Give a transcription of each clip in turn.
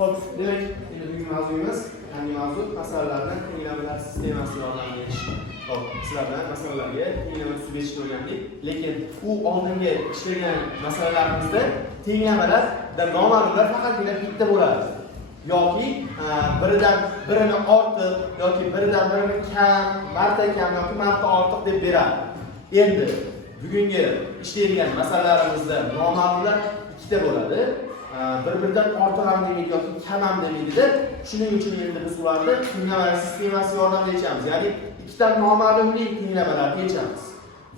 Xo'p, demak, endi bugungi mavzuyimiz, yangi mavzu masalalarni tenglamalar sistemasi yordamida yechishdir. Xo'p, sizlar bilan masalalarga tenglama usul yechishni o'rgandik, lekin u oldingi ishlagan masalalarimizda tenglamalarda noma'lumlar faqatgina bitta bo'ladi. Yoki biridan birini ortiq yoki biridan birini kam, marta kam yoki marta ortiq deb beradi. Endi bugungi ishlaydigan masalalarimizda noma'lumlar ikkita bo'ladi. Bir-biridan ortiq ham demaydi yoki kam ham demaydi-da. Shuning uchun endi biz ularni tenglamalar sistemasi yordamida yechamiz. Ya'ni ikkita noma'lumli tenglamalarni yechamiz.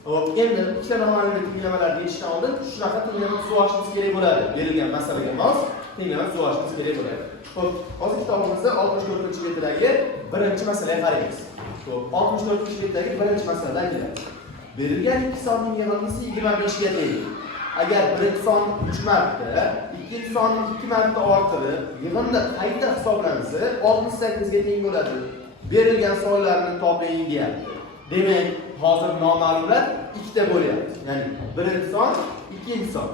Xo'p, endi ikkita noma'lumli tenglamalarni yechishdan oldin shunaqa tenglama suvashimiz kerak bo'ladi. Berilgan masalaga mos tenglama suvashimiz kerak bo'ladi. Xo'p, hozir kitobimizda 64-betdagi birinchi masalaga qaraymiz. Xo'p, 64-betdagi birinchi masaladan keladi. Berilgan ikki sonning yig'indisi 25 ga teng. Agar birinchi sonni 3 marta, ikkinchi sonni 2 marta orttirib, yig'inda qayta hisoblansa 68 ga teng bo'ladi. Berilgan sonlarni toping deyapti. Demak, hozir noma'lumlar ikkita bo'lyapti. Ya'ni birinchi son, ikkinchi son.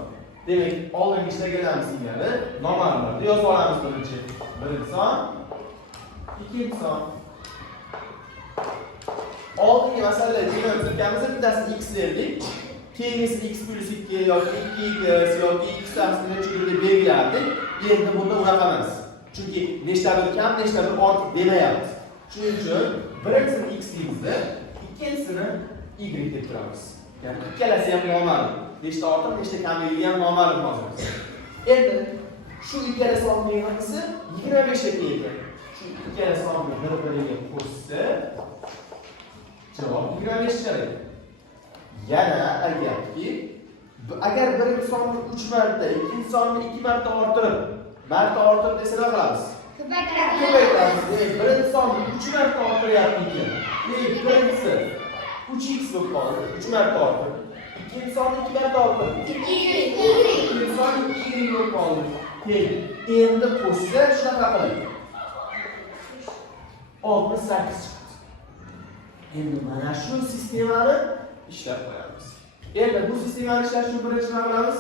Demak, oldingi ishlaganlarimiz singari noma'lumlarni yozib olamiz birinchi. Birinchi son, ikkinchi son. Oldingi masalada demak o'tganimizda bittasini x derdik. Keyingisi x plus 2 yoki 2x yoki x necha deb belgilardik. Endi bunda unaqa emas. Chunki nechtadir kam, nechtadir ortiq demayapmiz. Shuning uchun birinchisini x deymizda, ikkinchisini y deb turamiz. Ya'ni ikkalasi ham noma'lum. Nechta ortiq, nechta kamligi ham noma'lum hozir. Endi shu ikkala sonning yig'indisi 25 ga teng ekan. Shu ikkala sonni bir-biriga qo'shsa javob 25 chiqadi. Yana agar birinchi sonni 3 marta, ikkinchi sonni 2 marta orttirib desa nima qilamiz? Ko'paytiramiz. Birinchi sonni 3 marta orttiryapti ekan. Birinchisi 3x bo'lib qoldi. 3 marta orttirib. Ikkinchi sonni 2 marta orttirib. Ikkinchi sonni y bo'lib qoldi. Endi qo'shsa shunaqa qiladi. 68 chiqadi. Endi mana shu sistemani ishlab qo'yamiz. Endi bu sistemani ishlash uchun birinchi nima qilamiz?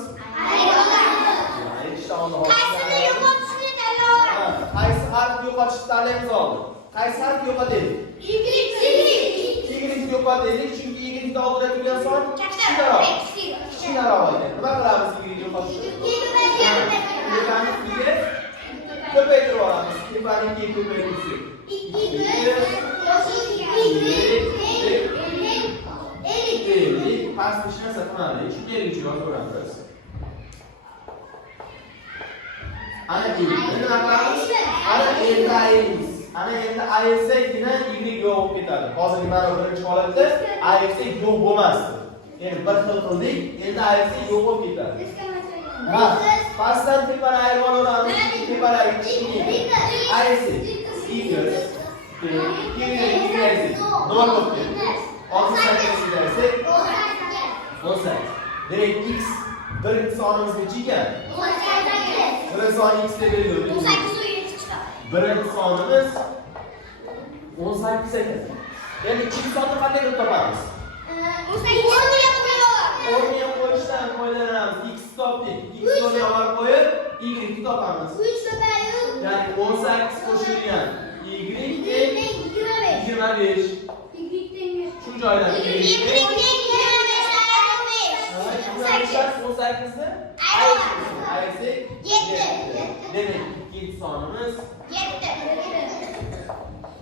Qaysi harf yo'qotishni tanlaymiz oldin. Qaysi harf yo'qotaylik? Y yo'qotaylik, chunki y ning oldida turgan son kichikroq. Kichikroq ekan. Nima qilamiz y yo'qotishni? Tepanikiga ko'paytirib olamiz. Tepanikiga ko'paytirsak. Pastni ishmasa qilmaylik. Shu yerga yozib qo'yamiz. Ana endi nima qilamiz? Ana endi ayiramiz. Ana endi ayirsakgina y yo'q bo'lib ketadi. Hozirgi mana birinchi holatda ayirsak yo'q bo'lmasdi. Endi bir xil qildik, endi ayirsak yo'q bo'lib ketadi. Ha, pastdan tepani ayirib olaveramiz. Tepani ayirib ayirsak nol bo'lib ketdi. 68 dersak 18. Demak x birinchi sonimiz necha ekan? 18. Birinchi son x deb belgiladik. 18 chiqadi. Birinchi sonimiz 18 ekan. Endi ikkinchi sonni qanday deb topamiz? 18 o'rniga qo'yishdan foydalanamiz. X topdik. X o'rniga olib qo'yib, y topamiz. 3 topaylik. Ya'ni 18 qo'shilgan y 25. Shu joydan 18 ni ayirsak 7. Demak, ikkinchi sonimiz 7.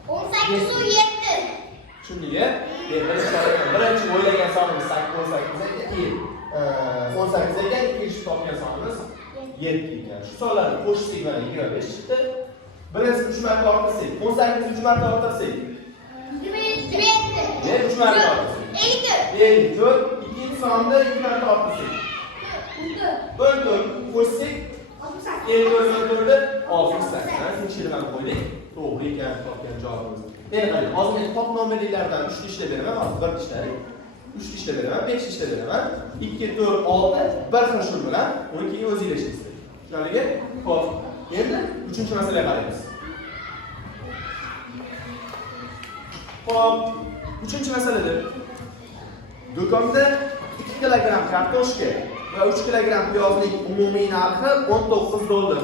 18 u 7. Tushundingmi? Birinchi o'ylagan sonimiz 18 ekan, ikkinchi topgan sonimiz 7 ekan. Shu sonlarni qo'shsak mana 25 chiqdi. Birinchisi 3 marta orttirsak, 18 3 marta orttirsak 27. 3 marta orttirsak 54. Ikkinchi sonni 2 marta orttirsak 14. Qo'shsak 54 68. Tinchlikdan qo'ydik. To'g'ri ekan topgan javobimiz. Endi qarang, hozir men top nomerlardan 3 ta ishlab beraman, hozir 1 ishlab 3 ta ishlab beraman, 5 ishlab beraman. 2 4 6 bir xil shul bilan uni keyin o'zingiz ishlaysiz. Tushunarli? Xo'p. Endi 3-chi masalaga qaraymiz. Xo'p, 3-chi masalada do'konda 2 kilogramm kartoshka va 3 kilogramm piyozning umumiy narxi 19 dollar.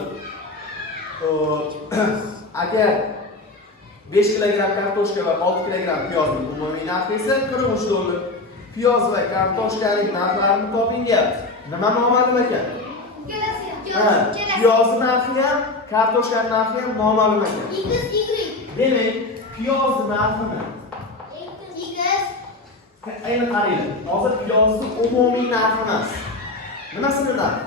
Agar 5 kilogram kartoshka va 6 kilogram piyozning umumiy narxi esa 43 dollar. Piyoz va kartoshkaning narxlarini topingyapti. Nima noma'lum ekan? Piyoz narxi ham, kartoshka narxi ham noma'lum ekan. Demak, piyoz narxini ayni qarang. Hozir piyozning umumiy narxi emas. Nimasini narxi?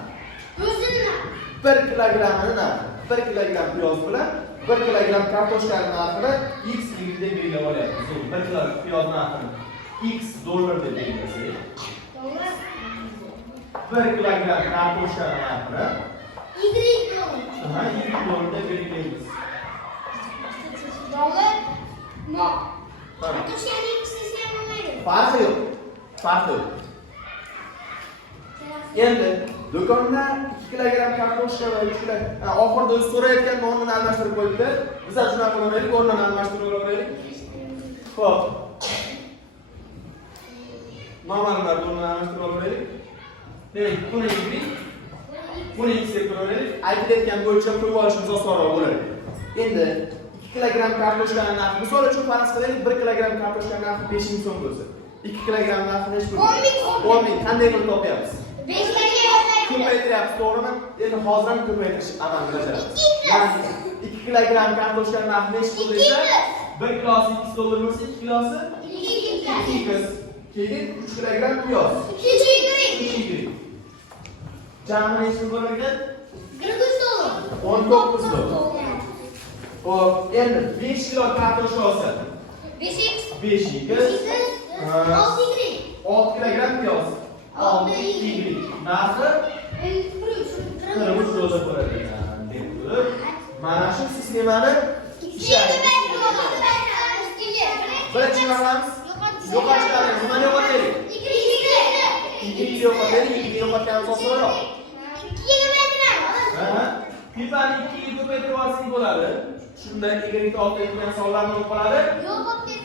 O'zini narxi. 1 kilogramini narxi. 1 kilogram piyoz bilan 1 kilogram kartoshkaning narxini x deb belgilab olyapmiz. 1 kilogram piyoz narxini x dollar deb belgilasak. 1 kilogram kartoshkaning narxini y dollar. y dollar deb belgilaymiz. Dollar mo. Kartoshkaning x'isi ham bo'lmaydi. Farqi yo'q. Farqi yo'q. Endi do'konda 2 kilogram kartoshka va 3 kilogram oxirida o'zi so'rayotgan nonni almashtirib qo'yibdi. Biz ham shunaqa qilaveraylik, o'rnini almashtirib olaveraylik. Xo'p. Normallar o'rnini almashtirib olaveraylik. Demak, buni x deb qo'yaveraylik. Aytilayotgan bo'yicha qo'yib olishimiz osonroq bo'ladi. Endi 2 kilogram kartoshkaning narxi, misol uchun farz qilaylik, 1 kilogram kartoshkaning narxi 5000 so'm bo'lsa. 2 kilogram narxi necha bo'ladi? 10 000. Qanday qilib topyapmiz? 5 ga Ko'paytiryapsiz, to'g'rimi? Endi hozir ham ko'paytirish amalga oshiramiz. Ya'ni 2 kilogram kartoshkaning narxi necha bo'lsa, 1 kilosi 2 dollar bo'lsa, 2 kilosi 2 kuz. Keyin 3 kilogram piyoz. 2 Jami necha bo'lar ekan? 49 dollar. 19 dollar. Xo'p, endi 5 kilo kartoshka olsa, 5x 5 6 kilogram piyoz. 6 narxi 43 dollar bo'ladi. Mana shu sistemani birinchi qilamiz. Yo'qotishlarni nimani yo'qotaylik? 2 yo'qotaylik, 2 yo'qotganimiz osonroq. Pipani 2 ga ko'paytirib olsak bo'ladi. Shunda y olti etgan sonlarni olib qoladi.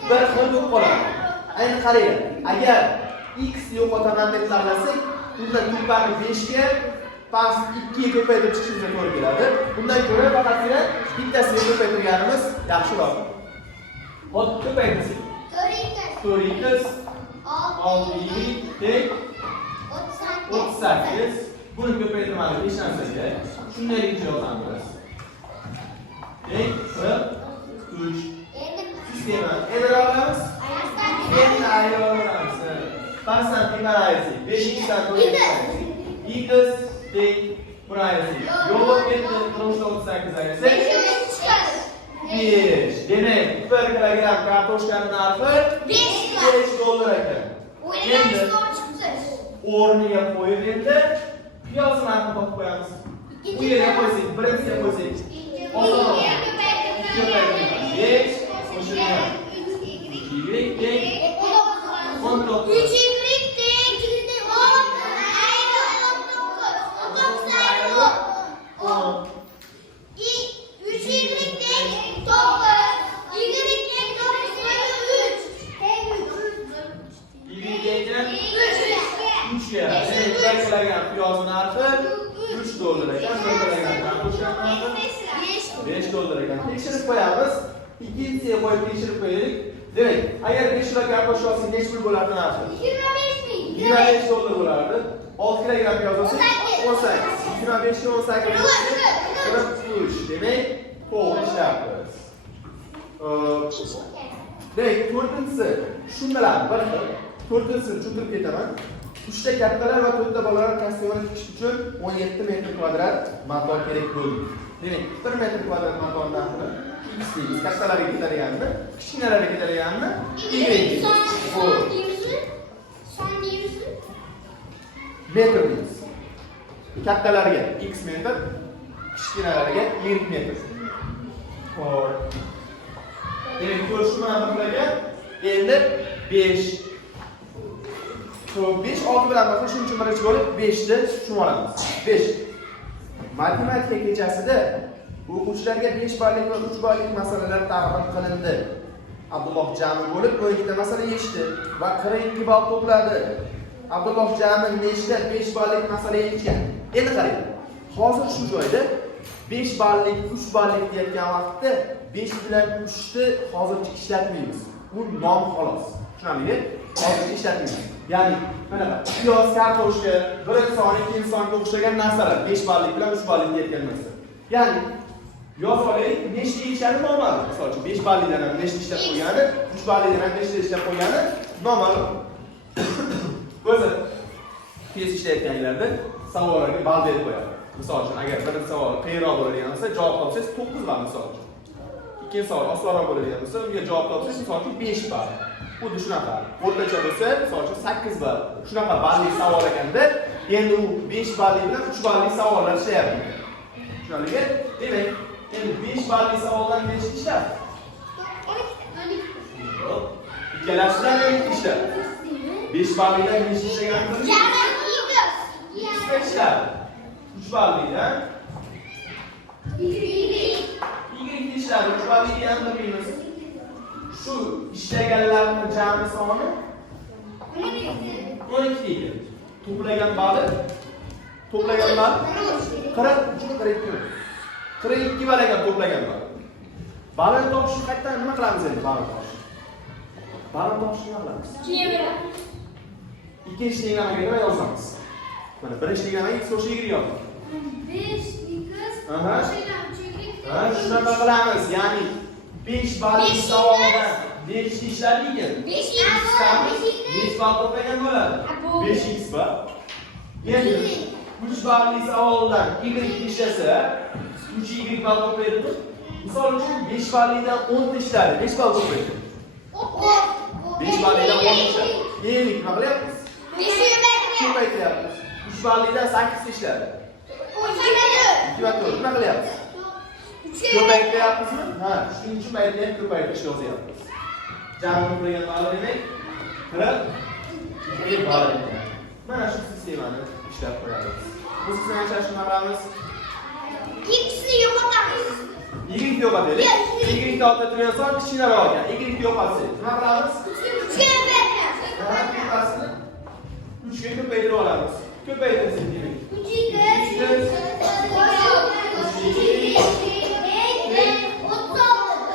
Bir xil bo'lib qoladi. Ayni qarang, agar x yo'qotaman deb tanlasak, unda pipani 5 ga past 2 ga ko'paytirib chiqishimiz to'g'ri keladi. Bundan ko'ra faqatgina bittasiga ko'paytirganimiz yaxshiroq. Hop, ko'paytirsak. 4x 6 38. Buni ko'paytirmadi hech narsaga. Shundaylikcha yozamiz. 43 sistema. Endi olamiz. Endi ayolamiz. Farzand ayirsak 5x dan 4x. X teng buni ayirsak. Yo'q ketdi 38 ayirsak. 5. Demak, 1 kilogram kartoshkaning narxi 5 dollar ekan. Endi o'rniga qo'yib endi piyoz narxini topib qo'yamiz. Bu yerga qo'ysak, birinchiga qo'ysak. Osonroq. 5 qo'shilgan. Y teng 19. Piyoz narxi 3 dollar ekan, 1 kilogram kartoshka narxi 5 dollar ekan. Tekshirib qo'yamiz. Ikkinchisiga qo'yib tekshirib qo'yaylik. Demak, agar 5 kilo kartoshka olsak, necha pul bo'lardi narxi? 25 dollar bo'lardi. 6 kilogram piyoz olsak 18. 25 ga 18 43. Demak, to'g'ri ishlayapmiz. Demak, to'rtinchisi shundalar bir xil. To'rtinchisini tushuntirib ketaman. 3 ta kattalar va 4 ta bolalar kostyumini tikish uchun 17 metr kvadrat mato kerak bo'ldi. Demak, 1 metr kvadrat mato narxi x deymiz. Kattalarga ketadiganini, kichkinalarga ketadiganini y deymiz. Son deymizmi? Metr deymiz. Kattalarga x metr, kichkinalarga y metr. Xo'p. Demak, ko'rishmalarga endi 5 5 6 bilan bakın shuncha birinchi bo'lib 5 ni tushunib olamiz. 5. Matematika kechasida o'quvchilarga 5 ballik va 3 ballik masalalar taqdim qilindi. Abdulloh jami bo'lib 12 ta masala yechdi va 42 ball to'pladi. Abdulloh jami nechta 5 ballik masala yechgan? Endi qarang. Hozir shu joyda 5 ballik, 3 ballik deyotgan vaqtda 5 bilan 3 ni hozircha ishlatmaymiz. Bu nom xolos. Tushunarlimi? Hozircha ishlatmaymiz. Ya'ni mana piyoz, kartoshka, birinchi son, ikkinchi songa o'xshagan narsalar 5 ballik bilan 3 ballik deyotgan narsa. Ya'ni yozib olaylik, nechta ishlarni noma'lum. Masalan, 5 ballikdan ham nechta ishlab qo'ygani, 3 ballikdan ham nechta ishlab qo'ygani noma'lum. O'zi tez ishlayotganlarda savollarga ball berib qo'yadi. Misol uchun, agar birinchi savol qiyinroq bo'ladigan bo'lsa, javob topsangiz 9 ball misol uchun. Ikkinchi savol osonroq bo'ladigan bo'lsa, unga javob topsangiz misol uchun 5 ball. Xuddi shunaqa. O'rtacha bo'lsa, misol uchun 8 ball. Shunaqa balli savol ekanda, endi u 5 balli bilan 3 balli savollar ishlayapti. Tushunarlimi? Demak, endi 5 balli savoldan nechta ishlar? 12. Ikkalasidan nechta ishlar? 5 ballidan nechta ishlaganimiz? ishlar. 3 ballidan y ishlar. 3 balliga ham bilamiz. Shu ishlaganlarning jami soni 12 deydi. To'plagan balli 42 ball ekan to'plagan ball. Ballni topishni qayerdan nima qilamiz endi ballni topish? Ballni topishni nima qilamiz? Ikkinchi tenglamaga nima yozamiz? Mana birinchi tenglamaga x qo'shib y yozamiz. 5 x Shunaqa qilamiz. Ya'ni 5 balli savoldan nechta ishlar ekan? 5 ball to'plagan bo'ladi. 5x ball. Endi 3 balli savoldan y ishlasa, 3y ball to'playdi. Misol uchun 5 ballidan 10 ta ishladi. 5 ball to'playdi. 5 ballidan 10 ishladi. Endi nima qilyapmiz? 5 ko'paytiryapmiz. 3 ballidan 8 ta ishladi. 2 va 4 nima qilyapmiz? Ko'paytiryapmizmi? Ha, shuning uchun mayda ham ko'paytirish yozyapmiz. Jami to'plagan ball demak 40 ball ekan. Mana shu sistemani ishlab qo'yamiz. Bu sistemani ishlashni nima qilamiz? X'ni yo'qotamiz. Y yo'qotaylik. Y ni ortda turgan son kichkinaroq ekan. Y yo'qotsak, nima qilamiz? 3 ga ko'paytirib olamiz. Ko'paytirsak demak.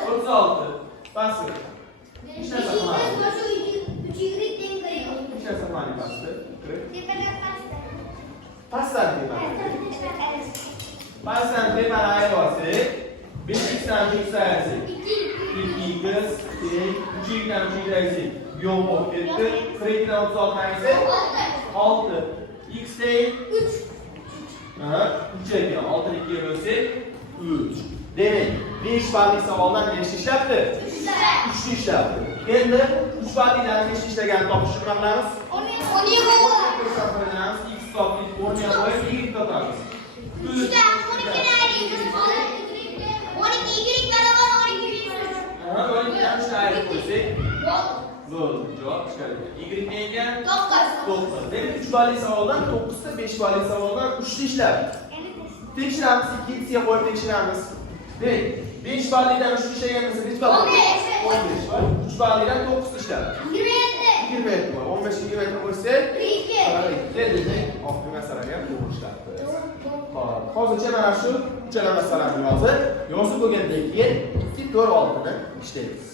36. Pastga. Hech narsa qilmadi pastga. Pastdan tepani. Pastdan tepani ayirib olsak, 5x dan 3x ayirsak, 2x, 3x dan 3x ayirsak, yo'q bo'lib ketdi. 42 dan 36 ayirsak, 6. X teng 3. Ha, 3 ekan. 6 ni 2 ga bo'lsak, 3. Demak, 5 balli savoldan nechta ishlabdi? 3 ishlabdi. Endi 3 ballidan nechta ishlaganini topishni nima qilamiz? 10 x topdik, 10 ga qo'yib y topamiz. 3 dan 12 ni ayiramiz. 12 y barobar 12 x. Ha, 12 dan 3 ayirib qo'ysak, bo'ldi. Javob chiqadi. Y ne ekan? 9. Demak, 3 balli savoldan 9 ta, 5 balli savoldan 3 ta ishlabdi. Tekshiramiz, 2x ga qo'yib tekshiramiz. Demak, 5 ballidan 3 ishlaganimizda nechta ball? 15 ball. 3 ballidan 9 ta ishladi. 27 ball. 15 ga 27 qo'ysak, 42. Demak, oxirgi masalaga to'g'ri ishlabdi. Xo'p, hozircha mana shu uchala masalani yozib bo'lgandan keyin 2 4 oltini ishlaymiz.